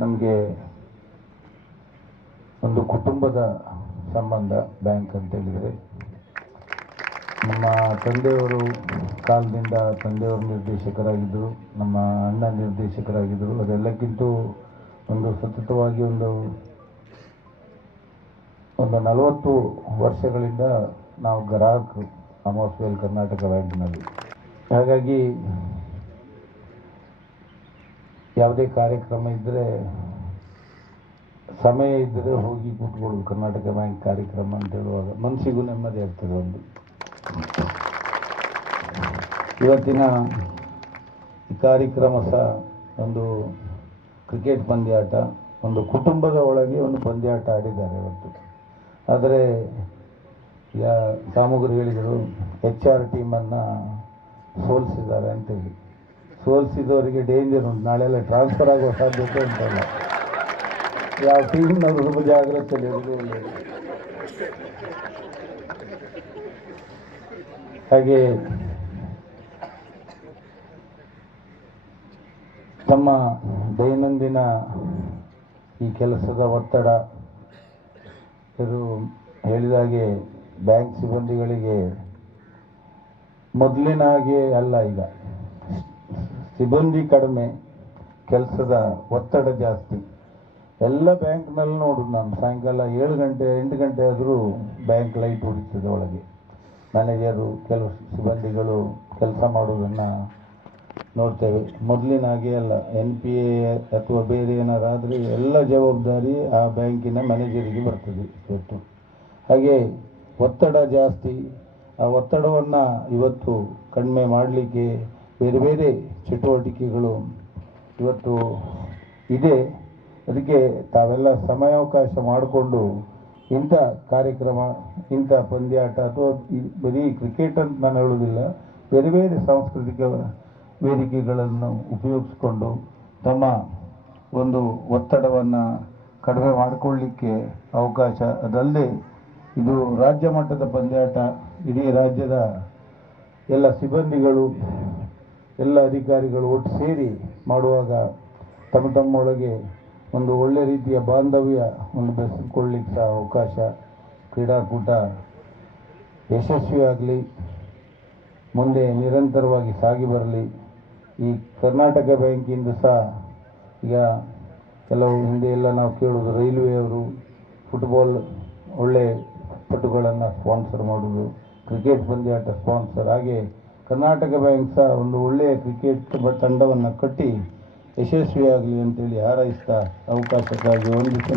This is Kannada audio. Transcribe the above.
ನಮಗೆ ಒಂದು ಕುಟುಂಬದ ಸಂಬಂಧ ಬ್ಯಾಂಕ್ ಅಂತ ಹೇಳಿದರೆ, ನಮ್ಮ ತಂದೆಯವರು ಕಾಲದಿಂದ ತಂದೆಯವರು ನಿರ್ದೇಶಕರಾಗಿದ್ದರು, ನಮ್ಮ ಅಣ್ಣ ನಿರ್ದೇಶಕರಾಗಿದ್ದರು. ಅದೆಲ್ಲಕ್ಕಿಂತ ಒಂದು ಸತತವಾಗಿ ಒಂದು 40 ವರ್ಷಗಳಿಂದ ನಾವು ಗ್ರಾಹಕರು ಅಮೋಸ್ವೆಲ್ ಕರ್ನಾಟಕ ಬ್ಯಾಂಕ್ನಲ್ಲಿ. ಹಾಗಾಗಿ ಯಾವುದೇ ಕಾರ್ಯಕ್ರಮ ಇದ್ದರೆ, ಸಮಯ ಇದ್ದರೆ ಹೋಗಿ ಕೂತ್ಕೊಳ್ಳೋದು. ಕರ್ನಾಟಕ ಬ್ಯಾಂಕ್ ಕಾರ್ಯಕ್ರಮ ಅಂತ ಹೇಳುವಾಗ ಮನಸ್ಸಿಗೂ ನೆಮ್ಮದಿ ಆಗ್ತದೆ. ಒಂದು ಇವತ್ತಿನ ಈ ಕಾರ್ಯಕ್ರಮ ಸಹ ಒಂದು ಕ್ರಿಕೆಟ್ ಪಂದ್ಯಾಟ, ಒಂದು ಕುಟುಂಬದ ಒಳಗೆ ಒಂದು ಪಂದ್ಯಾಟ ಆಡಿದ್ದಾರೆ ಇವತ್ತು. ಆದರೆ ಕಾಮಗರು ಹೇಳಿದರು, HR ಟೀಮನ್ನು ಸೋಲಿಸಿದ್ದಾರೆ ಅಂತೇಳಿ. ಸೋಲಿಸಿದವರಿಗೆ ಡೇಂಜರ್ ಉಂಟು, ನಾಳೆಲ್ಲ ಟ್ರಾನ್ಸ್ಫರ್ ಆಗುವ ಸಾಧ್ಯತೆ ಉಂಟಲ್ಲ. ಯಾವ ಟೀಮ್ನವರು ತುಂಬ ಜಾಗ್ರತೆಯಲ್ಲಿ ಇರೋದು ಒಳ್ಳೆಯದು. ಹಾಗೆ ತಮ್ಮ ದೈನಂದಿನ ಈ ಕೆಲಸದ ಒತ್ತಡ, ಇದು ಹೇಳಿದಾಗೆ ಬ್ಯಾಂಕ್ ಸಿಬ್ಬಂದಿಗಳಿಗೆ ಮೊದಲಿನ ಹಾಗೆ ಅಲ್ಲ. ಈಗ ಸಿಬ್ಬಂದಿ ಕಡಿಮೆ, ಕೆಲಸದ ಒತ್ತಡ ಜಾಸ್ತಿ. ಎಲ್ಲ ಬ್ಯಾಂಕ್ನಲ್ಲಿ ನೋಡೋದು ನಾನು, ಸಾಯಂಕಾಲ 7 ಗಂಟೆ 8 ಗಂಟೆ ಆದರೂ ಬ್ಯಾಂಕ್ ಲೈಟ್ ಉಳಿತದೆ ಒಳಗೆ. ಮ್ಯಾನೇಜರು, ಕೆಲವು ಸಿಬ್ಬಂದಿಗಳು ಕೆಲಸ ಮಾಡೋದನ್ನು ನೋಡ್ತೇವೆ. ಮೊದಲಿನ ಹಾಗೆ ಅಲ್ಲ. NPA ಅಥವಾ ಬೇರೆ ಏನಾರಾದರೆ ಎಲ್ಲ ಜವಾಬ್ದಾರಿ ಆ ಬ್ಯಾಂಕಿನ ಮ್ಯಾನೇಜರಿಗೆ ಬರ್ತದೆ ಇವತ್ತು. ಹಾಗೆ ಒತ್ತಡ ಜಾಸ್ತಿ. ಆ ಒತ್ತಡವನ್ನು ಇವತ್ತು ಕಡಿಮೆ ಮಾಡಲಿಕ್ಕೆ ಬೇರೆ ಬೇರೆ ಚಟುವಟಿಕೆಗಳು ಇವತ್ತು ಇದೆ. ಅದಕ್ಕೆ ತಾವೆಲ್ಲ ಸಮಯಾವಕಾಶ ಮಾಡಿಕೊಂಡು ಇಂಥ ಕಾರ್ಯಕ್ರಮ, ಇಂಥ ಪಂದ್ಯಾಟ ಅಥವಾ ಬರೀ ಕ್ರಿಕೆಟ್ ಅಂತ ನಾನು ಹೇಳೋದಿಲ್ಲ, ಬೇರೆ ಬೇರೆ ಸಾಂಸ್ಕೃತಿಕ ವೇದಿಕೆಗಳನ್ನು ಉಪಯೋಗಿಸ್ಕೊಂಡು ತಮ್ಮ ಒಂದು ಒತ್ತಡವನ್ನು ಕಡಿಮೆ ಮಾಡಿಕೊಳ್ಳಲಿಕ್ಕೆ ಅವಕಾಶ. ಅದಲ್ಲದೆ ಇದು ರಾಜ್ಯ ಮಟ್ಟದ ಪಂದ್ಯಾಟ. ಇಡೀ ರಾಜ್ಯದ ಎಲ್ಲ ಸಿಬ್ಬಂದಿಗಳು, ಎಲ್ಲ ಅಧಿಕಾರಿಗಳು ಒಟ್ಟು ಸೇರಿ ಮಾಡುವಾಗ ತಮ್ಮೊಳಗೆ ಒಂದು ಒಳ್ಳೆ ರೀತಿಯ ಬಾಂಧವ್ಯ ಒಂದು ಬೆಳೆಸಿಕೊಳ್ಳಿಕ್ಕೆ ಸಹ ಅವಕಾಶ. ಕ್ರೀಡಾಕೂಟ ಯಶಸ್ವಿಯಾಗಲಿ, ಮುಂದೆ ನಿರಂತರವಾಗಿ ಸಾಗಿ ಬರಲಿ. ಈ ಕರ್ನಾಟಕ ಬ್ಯಾಂಕಿಂದ ಸಹ ಈಗ ಕೆಲವು ಹಿಂದೆ ಎಲ್ಲ ನಾವು ಕೇಳೋದು, ರೈಲ್ವೆಯವರು ಫುಟ್ಬಾಲ್ ಒಳ್ಳೆ ಪಟುಗಳನ್ನು ಸ್ಪಾನ್ಸರ್ ಮಾಡೋದು, ಕ್ರಿಕೆಟ್ ಪಂದ್ಯಾಟ ಸ್ಪಾನ್ಸರ್. ಹಾಗೆ ಕರ್ನಾಟಕ ಬ್ಯಾಂಕ್ ಸಹ ಒಂದು ಒಳ್ಳೆಯ ಕ್ರಿಕೆಟ್ ತಂಡವನ್ನು ಕಟ್ಟಿ ಯಶಸ್ವಿಯಾಗಲಿ ಅಂತೇಳಿ ಹಾರೈಸ್ತಾ ಅವಕಾಶಕ್ಕಾಗಿ ವಂದಿಸಿ